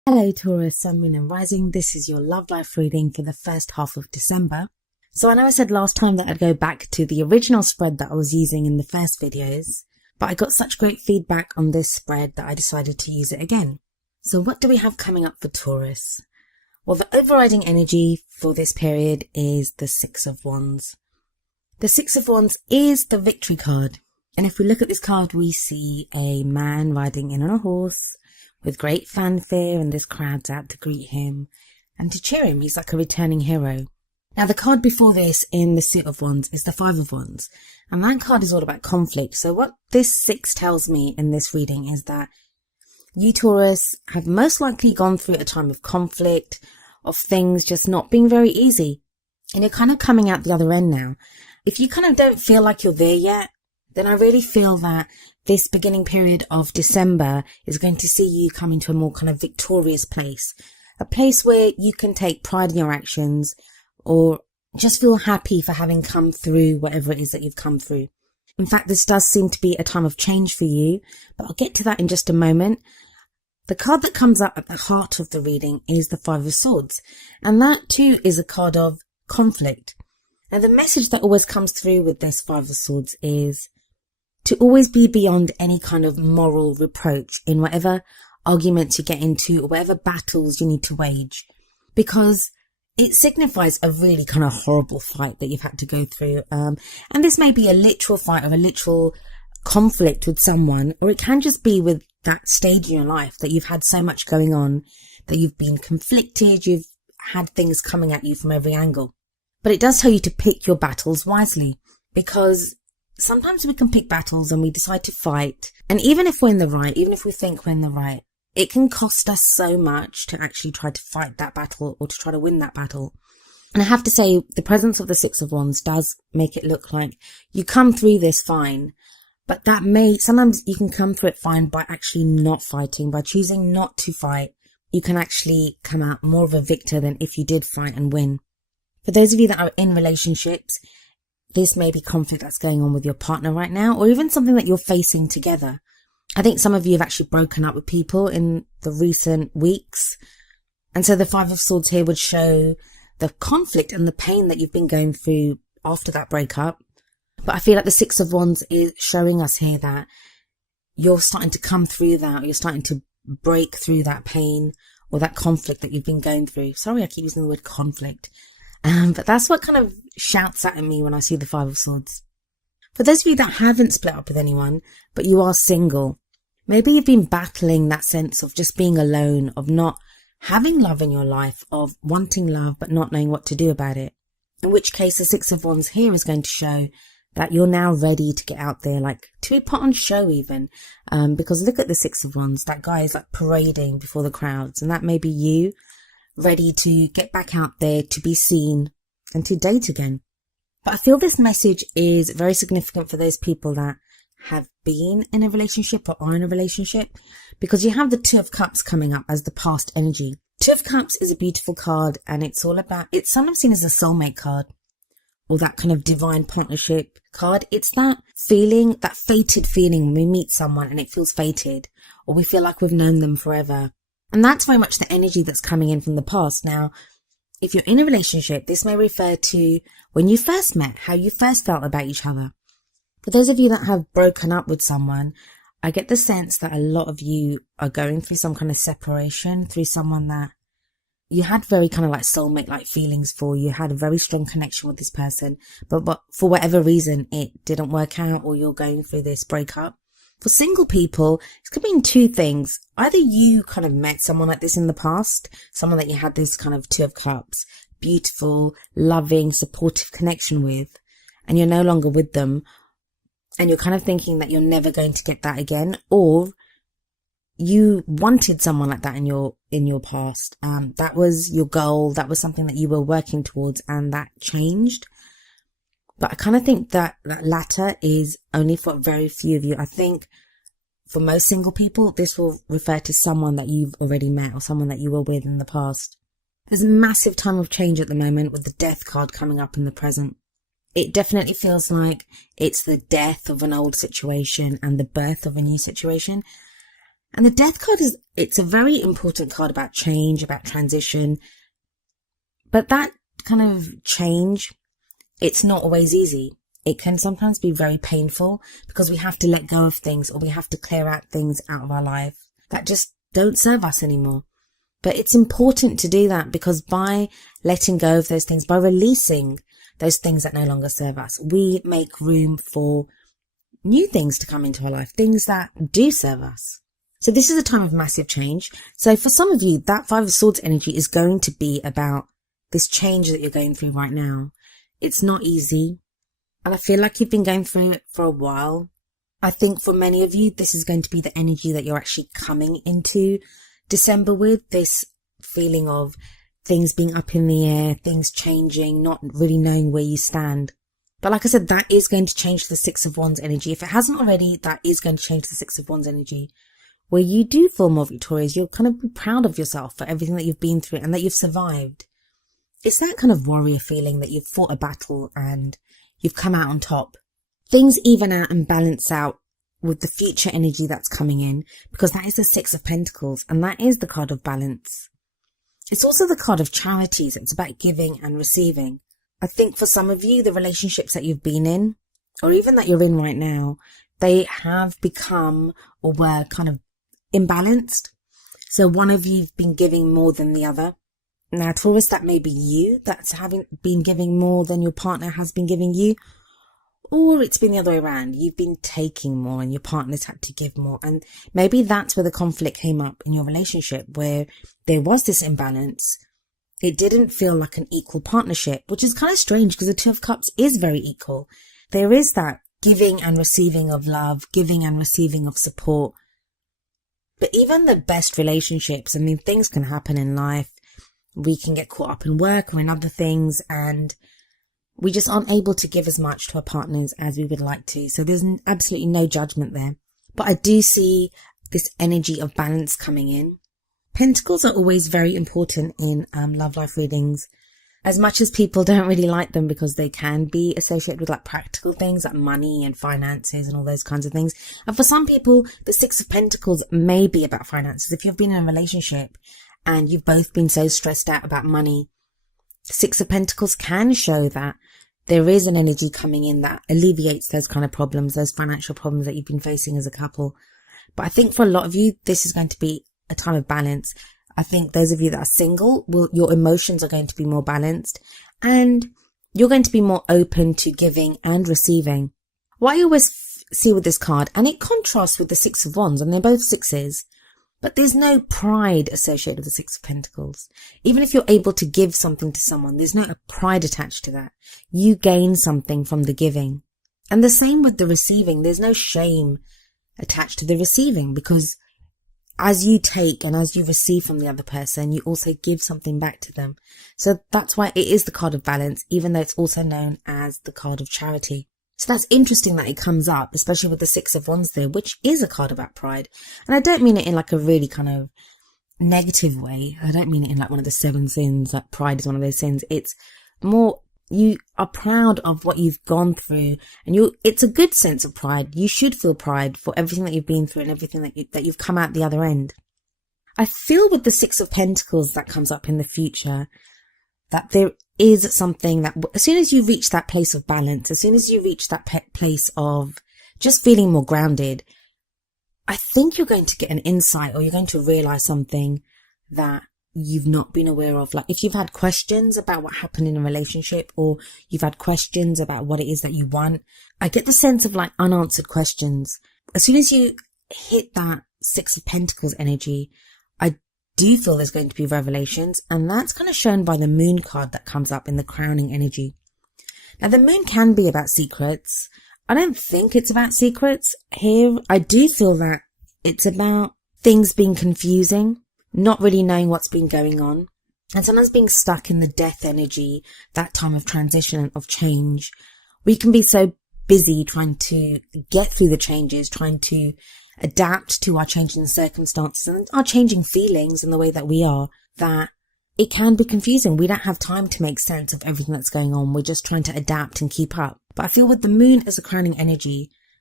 Hello Taurus, Sun, Moon and Rising. This is your love life reading for the first half of December. So I know I said last time that I'd go back to the original spread that I was using in the first videos, but I got such great feedback on this spread that I decided to use it again. So what do we have coming up for Taurus? Well, the overriding energy for this period is the Six of Wands. The Six of Wands is the victory card. And if we look at this card, we see a man riding in on a horse with great fanfare, and this crowd's out to greet him and to cheer him. He's like a returning hero. Now, the card before this in the Suit of Wands is the Five of Wands, and that card is all about conflict. So what this six tells me in this reading is that you, Taurus, have most likely gone through a time of conflict, of things just not being very easy, and you're kind of coming out the other end now. If you kind of don't feel like you're there yet, then I really feel that this beginning period of December is going to see you come into a more kind of victorious place. A place where you can take pride in your actions or just feel happy for having come through whatever it is that you've come through. In fact, this does seem to be a time of change for you, but I'll get to that in just a moment. The card that comes up at the heart of the reading is the Five of Swords, and that too is a card of conflict. Now, the message that always comes through with this Five of Swords is to always be beyond any kind of moral reproach in whatever arguments you get into or whatever battles you need to wage, because it signifies a really kind of horrible fight that you've had to go through. And this may be a literal fight or a literal conflict with someone, or it can just be with that stage in your life that you've had so much going on, that you've been conflicted, you've had things coming at you from every angle. But it does tell you to pick your battles wisely, because sometimes we can pick battles and we decide to fight. And even if we're in the right, even if we think we're in the right, it can cost us so much to actually try to fight that battle or to try to win that battle. And I have to say, the presence of the Six of Wands does make it look like you come through this fine. But sometimes you can come through it fine by actually not fighting, by choosing not to fight. You can actually come out more of a victor than if you did fight and win. For those of you that are in relationships, this may be conflict that's going on with your partner right now, or even something that you're facing together. I think some of you have actually broken up with people in the recent weeks. And so the Five of Swords here would show the conflict and the pain that you've been going through after that breakup. But I feel like the Six of Wands is showing us here that you're starting to come through that, you're starting to break through that pain or that conflict that you've been going through. Sorry, I keep using the word conflict. But that's what kind of shouts at me when I see the Five of Swords. For those of you that haven't split up with anyone, but you are single, maybe you've been battling that sense of just being alone, of not having love in your life, of wanting love but not knowing what to do about it. In which case the Six of Wands here is going to show that you're now ready to get out there, like to be put on show even. Because look at the Six of Wands, that guy is like parading before the crowds, and that may be you, ready to get back out there, to be seen and to date again. But I feel this message is very significant for those people that have been in a relationship or are in a relationship, because you have the Two of Cups coming up as the past energy. Two of Cups is a beautiful card, and it's sometimes seen as a soulmate card or that kind of divine partnership card. It's that feeling, that fated feeling when we meet someone and it feels fated, or we feel like we've known them forever. And that's very much the energy that's coming in from the past. Now, if you're in a relationship, this may refer to when you first met, how you first felt about each other. For those of you that have broken up with someone, I get the sense that a lot of you are going through some kind of separation, through someone that you had very kind of like soulmate-like feelings for. You had a very strong connection with this person, but for whatever reason, it didn't work out, or you're going through this breakup. For single people, it could mean two things. Either you kind of met someone like this in the past, someone that you had this kind of Two of Cups, beautiful, loving, supportive connection with, and you're no longer with them, and you're kind of thinking that you're never going to get that again, or you wanted someone like that in your past. That was your goal, that was something that you were working towards, and that changed. But I kind of think that that latter is only for very few of you. I think for most single people, this will refer to someone that you've already met or someone that you were with in the past. There's a massive time of change at the moment with the Death card coming up in the present. It definitely feels like it's the death of an old situation and the birth of a new situation. And the death card it's a very important card about change, about transition. But that kind of change, it's not always easy. It can sometimes be very painful because we have to let go of things, or we have to clear out things out of our life that just don't serve us anymore. But it's important to do that, because by letting go of those things, by releasing those things that no longer serve us, we make room for new things to come into our life, things that do serve us. So this is a time of massive change. So for some of you, that Five of Swords energy is going to be about this change that you're going through right now. It's not easy. And I feel like you've been going through it for a while. I think for many of you, this is going to be the energy that you're actually coming into December with, this feeling of things being up in the air, things changing, not really knowing where you stand. But like I said, that is going to change the Six of Wands energy. If it hasn't already, that is going to change the Six of Wands energy, where you do feel more victorious. You'll kind of be proud of yourself for everything that you've been through and that you've survived. It's that kind of warrior feeling that you've fought a battle and you've come out on top. Things even out and balance out with the future energy that's coming in, because that is the Six of Pentacles, and that is the card of balance. It's also the card of charities. It's about giving and receiving. I think for some of you, the relationships that you've been in, or even that you're in right now, they have become or were kind of imbalanced. So one of you've been giving more than the other. Now, Taurus, that may be you that's been giving more than your partner has been giving you. Or it's been the other way around. You've been taking more and your partner's had to give more. And maybe that's where the conflict came up in your relationship, where there was this imbalance. It didn't feel like an equal partnership, which is kind of strange because the Two of Cups is very equal. There is that giving and receiving of love, giving and receiving of support. But even the best relationships, I mean, things can happen in life. We can get caught up in work or in other things, and we just aren't able to give as much to our partners as we would like to. So there's absolutely no judgment there. But I do see this energy of balance coming in. Pentacles are always very important in love life readings, as much as people don't really like them because they can be associated with like practical things like money and finances and all those kinds of things. And for some people, the Six of Pentacles may be about finances. If you've been in a relationship and you've both been so stressed out about money, Six of Pentacles can show that there is an energy coming in that alleviates those kind of problems, those financial problems that you've been facing as a couple. But I think for a lot of you, this is going to be a time of balance. I think those of you that are single, your emotions are going to be more balanced, and you're going to be more open to giving and receiving. What I always see with this card, and it contrasts with the Six of Wands, and they're both sixes, but there's no pride associated with the Six of Pentacles. Even if you're able to give something to someone, there's no pride attached to that. You gain something from the giving. And the same with the receiving. There's no shame attached to the receiving, because as you take and as you receive from the other person, you also give something back to them. So that's why it is the card of balance, even though it's also known as the card of charity. So that's interesting that it comes up, especially with the Six of Wands there, which is a card about pride. And I don't mean it in like a really kind of negative way. I don't mean it in like one of the seven sins, like pride is one of those sins. It's more, you are proud of what you've gone through, and it's a good sense of pride. You should feel pride for everything that you've been through and everything that you've come out the other end. I feel with the Six of Pentacles that comes up in the future, that there is something that as soon as you reach that place of balance, as soon as you reach that place of just feeling more grounded, I think you're going to get an insight, or you're going to realize something that you've not been aware of. Like if you've had questions about what happened in a relationship, or you've had questions about what it is that you want, I get the sense of like unanswered questions. As soon as you hit that Six of Pentacles energy, I do feel there's going to be revelations, and that's kind of shown by the Moon card that comes up in the crowning energy. Now the Moon can be about secrets. I don't think it's about secrets here. I do feel that it's about things being confusing, not really knowing what's been going on, and sometimes being stuck in the death energy, that time of transition and of change. We can be so busy trying to get through the changes, trying to adapt to our changing circumstances and our changing feelings and the way that we are, that it can be confusing. We don't have time to make sense of everything that's going on. We're just trying to adapt and keep up. But I feel with the Moon as a crowning energy,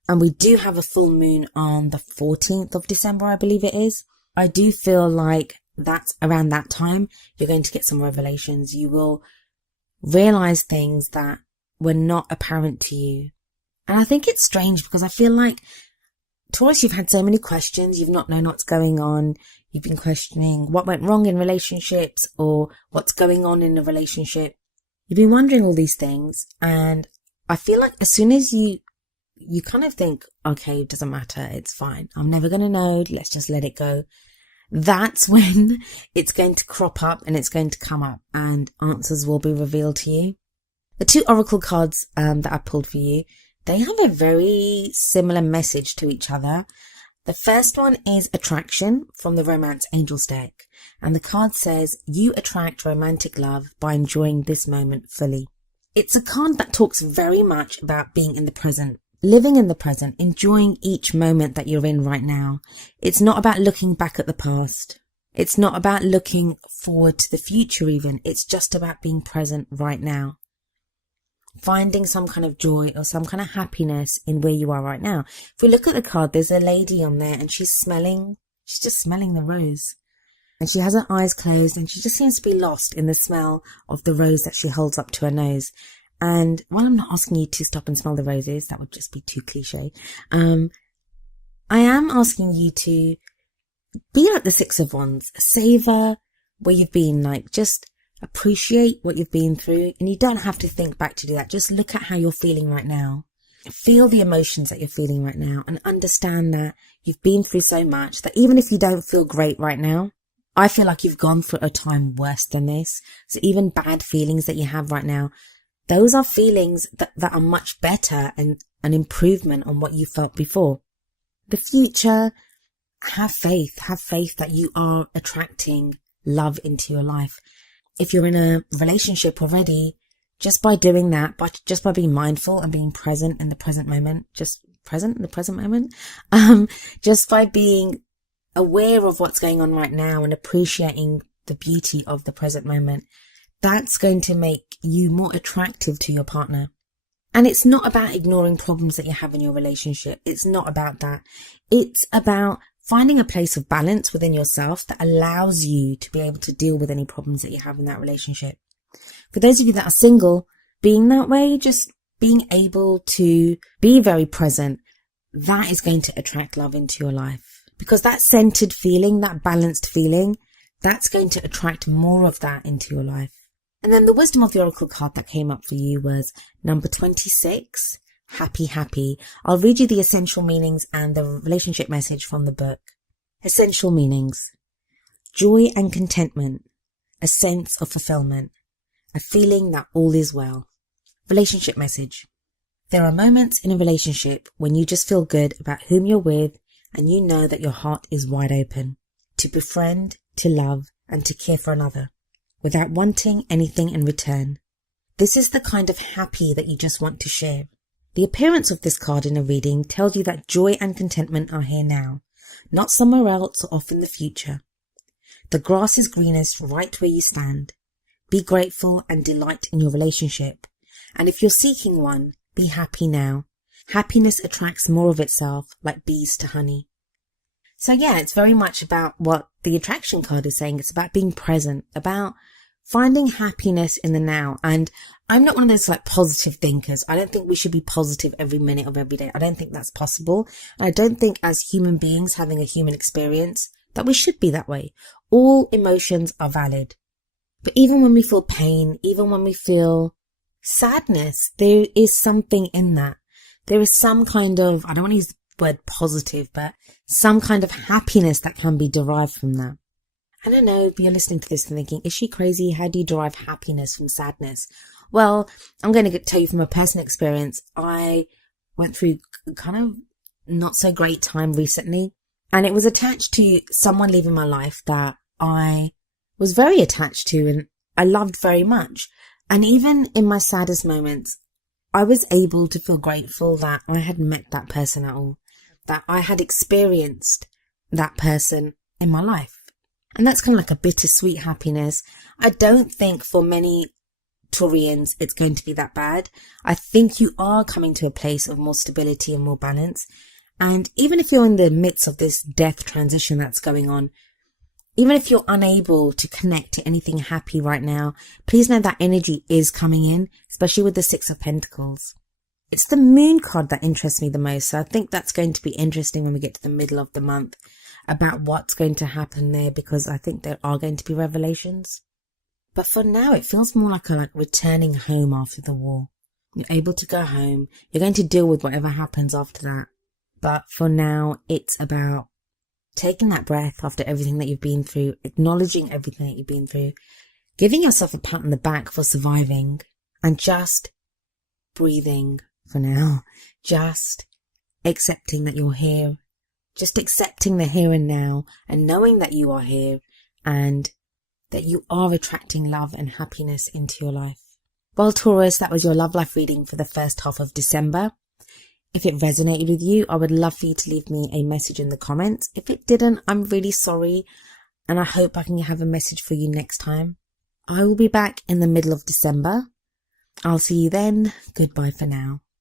and we do have a full moon on the 14th of December, I believe it is. I do feel like that's around that time you're going to get some revelations. You will realize things that were not apparent to you. And I think it's strange because I feel like, Taurus, you've had so many questions. You've not known what's going on. You've been questioning what went wrong in relationships or what's going on in a relationship. You've been wondering all these things. And I feel like as soon as you kind of think, okay, it doesn't matter. It's fine. I'm never going to know. Let's just let it go. That's when it's going to crop up and it's going to come up and answers will be revealed to you. The two oracle cards that I pulled for you, they have a very similar message to each other. The first one is attraction from the Romance Angels deck. And the card says, you attract romantic love by enjoying this moment fully. It's a card that talks very much about being in the present, living in the present, enjoying each moment that you're in right now. It's not about looking back at the past. It's not about looking forward to the future even. It's just about being present right now. Finding some kind of joy or some kind of happiness in where you are right now. If we look at the card, there's a lady on there and she's just smelling the rose. And she has her eyes closed and she just seems to be lost in the smell of the rose that she holds up to her nose. And while I'm not asking you to stop and smell the roses, that would just be too cliche. I am asking you to be like the Six of Wands. Savor where you've been, like just appreciate what you've been through, and you don't have to think back to do that. Just look at how you're feeling right now. Feel the emotions that you're feeling right now and understand that you've been through so much that even if you don't feel great right now, I feel like you've gone through a time worse than this. So even bad feelings that you have right now, those are feelings that are much better and an improvement on what you felt before. The future, have faith that you are attracting love into your life. If you're in a relationship already, just by doing that, just by being mindful and being present in the present moment, just by being aware of what's going on right now and appreciating the beauty of the present moment, that's going to make you more attractive to your partner. And it's not about ignoring problems that you have in your relationship. It's not about that. It's about finding a place of balance within yourself that allows you to be able to deal with any problems that you have in that relationship. For those of you that are single, being that way, just being able to be very present, that is going to attract love into your life. Because that centered feeling, that balanced feeling, that's going to attract more of that into your life. And then the wisdom of the oracle card that came up for you was number 26, happy, happy. I'll read you the essential meanings and the relationship message from the book. Essential meanings: joy and contentment, a sense of fulfillment, a feeling that all is well. Relationship message: there are moments in a relationship when you just feel good about whom you're with and you know that your heart is wide open to befriend, to love, and to care for another without wanting anything in return. This is the kind of happy that you just want to share. The appearance of this card in a reading tells you that joy and contentment are here now, not somewhere else or off in the future. The grass is greenest right where you stand. Be grateful and delight in your relationship. And if you're seeking one, be happy now. Happiness attracts more of itself, like bees to honey. So yeah, it's very much about what the attraction card is saying. It's about being present, about finding happiness in the now. And I'm not one of those like positive thinkers. I don't think we should be positive every minute of every day. I don't think that's possible. I don't think as human beings having a human experience that we should be that way. All emotions are valid. But even when we feel pain, even when we feel sadness, there is something in that. There is some kind of, I don't want to use the word positive, but some kind of happiness that can be derived from that. I don't know, you're listening to this and thinking, is she crazy? How do you derive happiness from sadness? Well, I'm going to tell you from a personal experience. I went through kind of not so great time recently, and it was attached to someone leaving my life that I was very attached to and I loved very much. And even in my saddest moments, I was able to feel grateful that I had met that person at all, that I had experienced that person in my life. And that's kind of like a bittersweet happiness. I don't think for many Taurians, it's going to be that bad. I think you are coming to a place of more stability and more balance. And even if you're in the midst of this death transition that's going on, even if you're unable to connect to anything happy right now, please know that energy is coming in, especially with the Six of Pentacles. It's the Moon card that interests me the most. So I think that's going to be interesting when we get to the middle of the month about what's going to happen there, because I think there are going to be revelations. But for now, it feels more like returning home after the war. You're able to go home. You're going to deal with whatever happens after that. But for now, it's about taking that breath after everything that you've been through, acknowledging everything that you've been through, giving yourself a pat on the back for surviving, and just breathing for now. Just accepting that you're here. Just accepting the here and now, and knowing that you are here and that you are attracting love and happiness into your life. Well, Taurus, that was your love life reading for the first half of December. If it resonated with you, I would love for you to leave me a message in the comments. If it didn't, I'm really sorry, and I hope I can have a message for you next time. I will be back in the middle of December. I'll see you then. Goodbye for now.